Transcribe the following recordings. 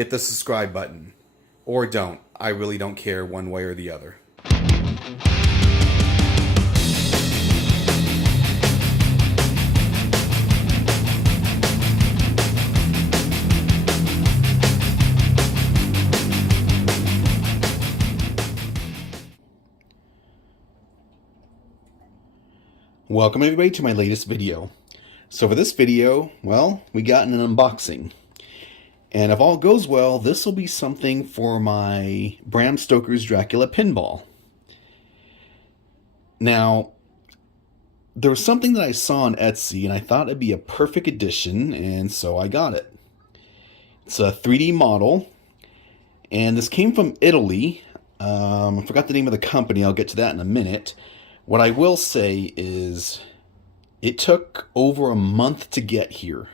hit the subscribe button. Or don't. I really don't care one way or the other. Welcome everybody to my latest video. So for this video, well, we got an unboxing. And if all goes well, this will be something for my Bram Stoker's Dracula pinball. Now, there was something that I saw on Etsy and I thought it'd be a perfect addition, and so I got it. It's a 3D model, and this came from Italy. I forgot the name of the company, I'll get to that in a minute. What I will say is, it took over a month to get here.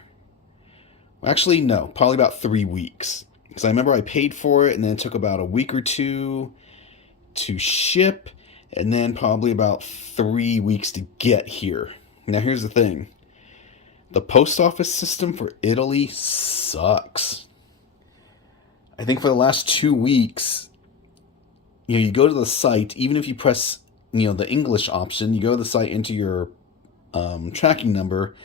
Actually, no, probably about 3 weeks. Because I remember I paid for it, and then it took about a week or two to ship, and then probably about 3 weeks to get here. Now, here's the thing. The post office system for Italy sucks. I think for the last 2 weeks, you go to the site, even if you press the English option, you go to the site, enter your tracking number,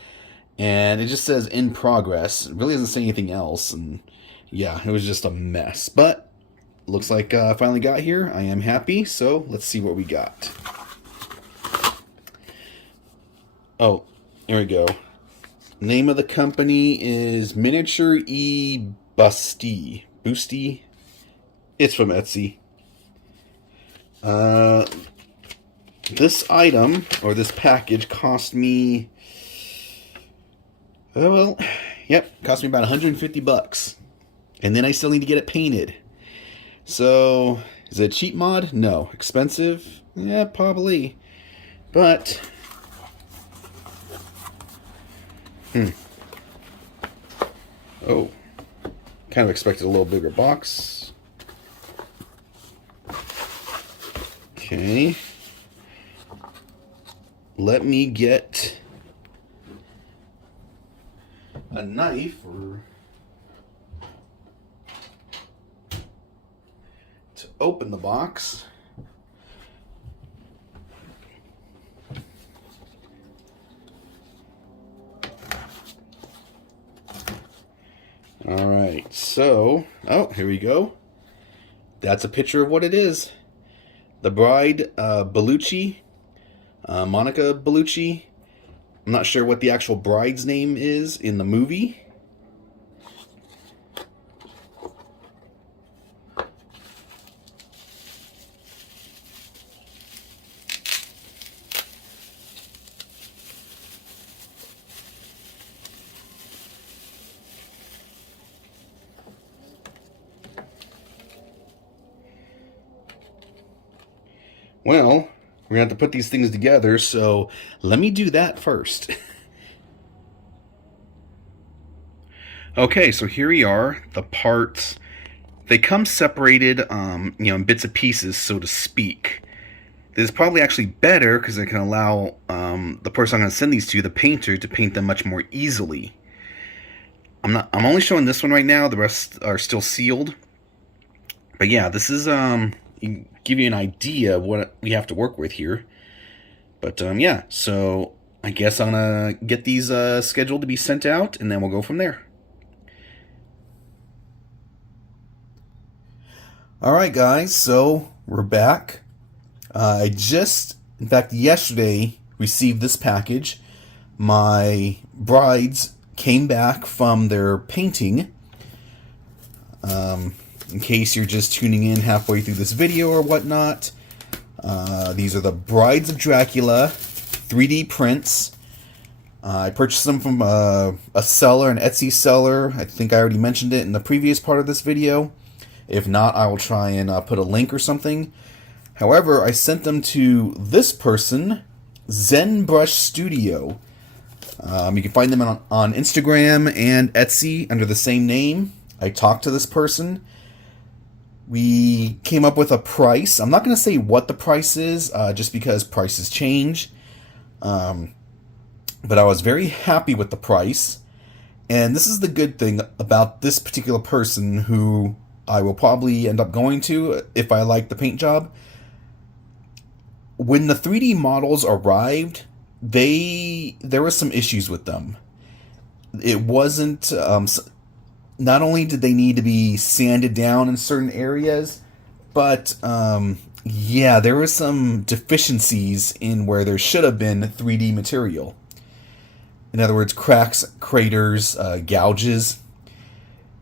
and it just says in progress. It really doesn't say anything else, and yeah, it was just a mess. But looks like I finally got here. I am happy, so let's see what we got. Oh, here we go. Name of the company is Miniature Boosty. Boosty. It's from Etsy. This item, or this package, cost me, cost me about 150 bucks. And then I still need to get it painted. So, is it a cheap mod? No. Expensive? Yeah, probably. But, oh, kind of expected a little bigger box. Okay. Let me get a knife to open the box. All right, so, here we go. That's a picture of what it is. The bride, Bellucci. Monica Bellucci. I'm not sure what the actual bride's name is in the movie. Well, we're going to have to put these things together, so let me do that first. Okay, so here we are, the parts. They come separated, in bits and pieces, so to speak. This is probably actually better because it can allow the person I'm going to send these to, the painter, to paint them much more easily. I'm only showing this one right now. The rest are still sealed. But yeah, this is give you an idea of what we have to work with here. But yeah, so I guess I'm gonna get these scheduled to be sent out, and then we'll go from there. Alright guys, so we're back. I just, in fact yesterday, received this package. My brides came back from their painting. In case you're just tuning in halfway through this video or whatnot, these are the Brides of Dracula 3D prints. I purchased them from a seller, an Etsy seller. I think I already mentioned it in the previous part of this video. If not, I will try and put a link or something. However, I sent them to this person, ZenBrush Studio. You can find them on Instagram and Etsy under the same name. I talked to this person. We came up with a price. I'm not going to say what the price is, just because prices change. But I was very happy with the price. And this is the good thing about this particular person who I will probably end up going to if I like the paint job. When the 3D models arrived, there were some issues with them. It wasn't... not only did they need to be sanded down in certain areas, but yeah, there were some deficiencies in where there should have been 3D material. In other words, cracks, craters, gouges.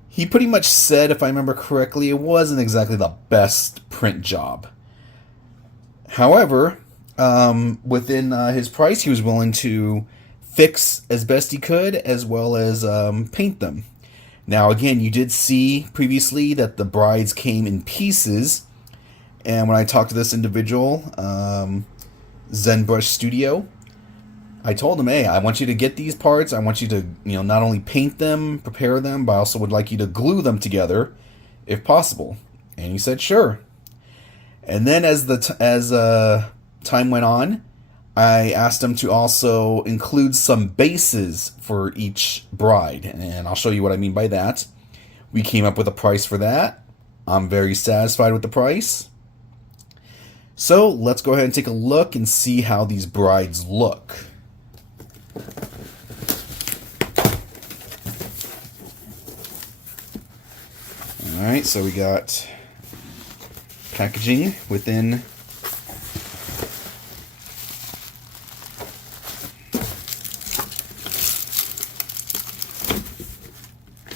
He pretty much said, if I remember correctly, it wasn't exactly the best print job. However, within his price, he was willing to fix as best he could, as well as paint them. Now, again, you did see previously that the brides came in pieces, and when I talked to this individual, ZenBrush Studio, I told him, hey, I want you to get these parts. I want you to, not only paint them, prepare them, but I also would like you to glue them together, if possible. And he said, sure. And then as time went on, I asked him to also include some bases for each bride, and I'll show you what I mean by that. We came up with a price for that. I'm very satisfied with the price. So let's go ahead and take a look and see how these brides look. Alright, so we got packaging within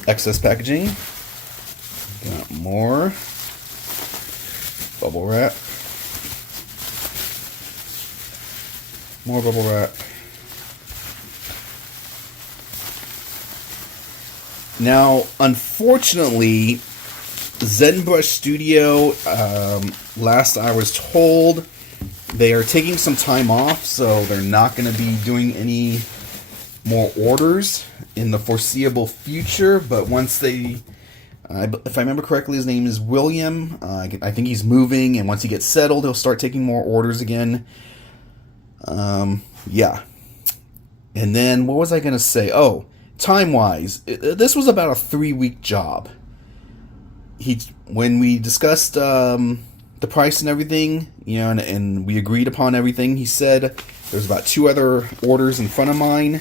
excess packaging. Got more bubble wrap. More bubble wrap. Now, unfortunately, ZenBrush Studio, last I was told, they are taking some time off, so they're not going to be doing any more orders in the foreseeable future. But once they, if I remember correctly, his name is William. I think he's moving, and once he gets settled, he'll start taking more orders again. Yeah. And then, what was I going to say? Oh, time-wise, this was about a 3-week job. When we discussed the price and everything, and we agreed upon everything, he said there's about 2 other orders in front of mine.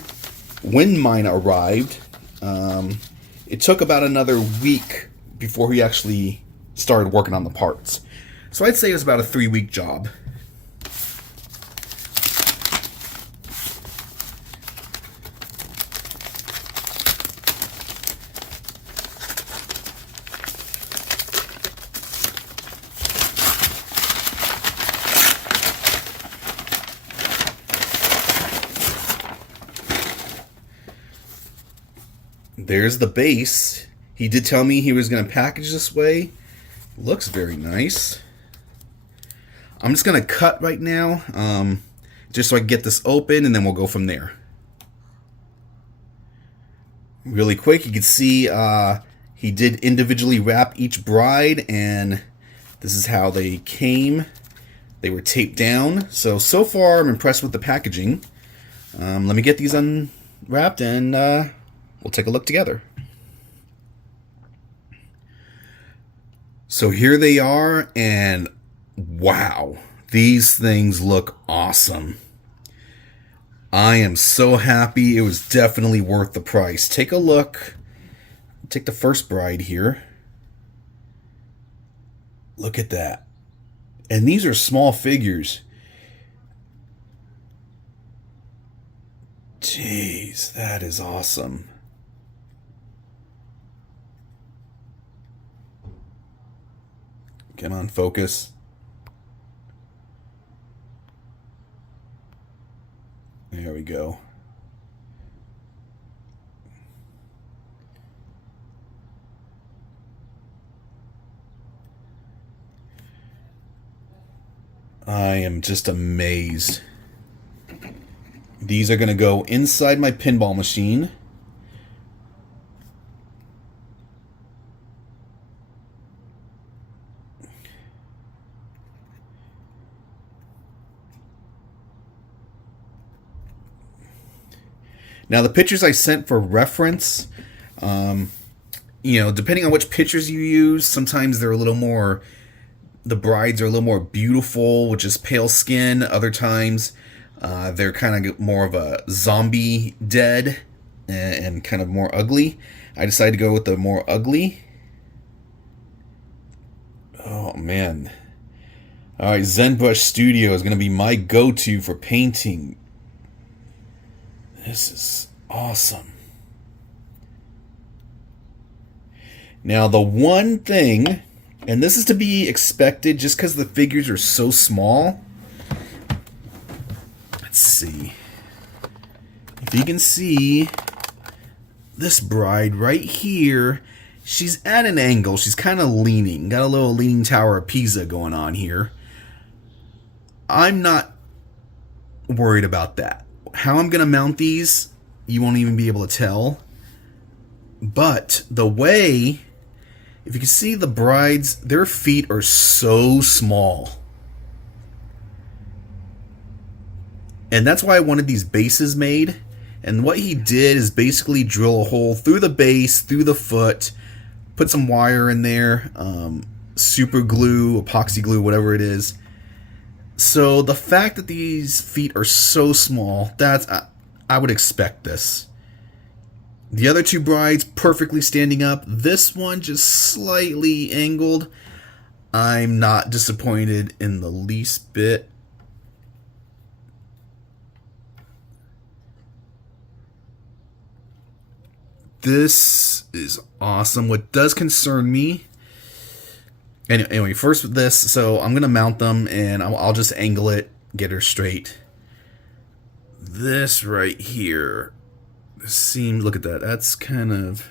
When mine arrived, it took about another week before he actually started working on the parts. So I'd say it was about a 3-week job. There's the base. He did tell me he was going to package this way. Looks very nice. I'm just going to cut right now, just so I can get this open, and then we'll go from there. Really quick, you can see he did individually wrap each bride, and this is how they came. They were taped down. So far, I'm impressed with the packaging. Let me get these unwrapped, and we'll take a look together. So here they are, and wow, these things look awesome. I am so happy. It was definitely worth the price. Take a look. Take the first bride here. Look at that. And these are small figures. Jeez, that is awesome. Come on, focus. There we go. I am just amazed. These are going to go inside my pinball machine. Now, the pictures I sent for reference, You know, depending on which pictures you use, sometimes they're a little more, the brides are a little more beautiful, which is pale skin. Other times, they're kind of more of a zombie dead and kind of more ugly. I decided to go with the more ugly. Oh, man. All right, ZenBrush Studio is going to be my go-to for painting. This is awesome. Now, the one thing, and this is to be expected just because the figures are so small. Let's see. If you can see this bride right here, she's at an angle. She's kind of leaning. Got a little Leaning Tower of Pisa going on here. I'm not worried about that. How I'm going to mount these, you won't even be able to tell. But the way, if you can see the brides, their feet are so small. And that's why I wanted these bases made. And what he did is basically drill a hole through the base, through the foot, put some wire in there, super glue, epoxy glue, whatever it is. So the fact that these feet are so small, that's I would expect this. The other two brides perfectly standing up. This one just slightly angled. I'm not disappointed in the least bit. This is awesome. What does concern me, anyway, first with this, so I'm going to mount them, and I'll just angle it, get her straight. This right here seems, look at that, that's kind of,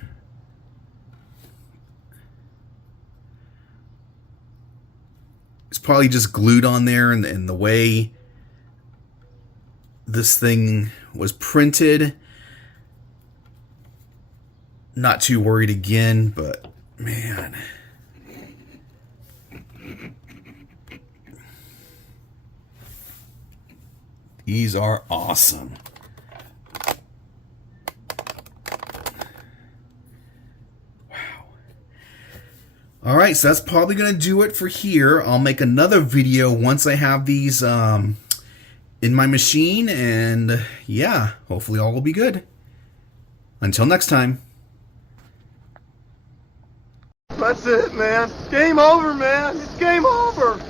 it's probably just glued on there, and the way this thing was printed. Not too worried again, but man. These are awesome. Wow. Alright, so that's probably going to do it for here. I'll make another video once I have these in my machine, and yeah, hopefully all will be good. Until next time. That's it, man. Game over, man. It's game over.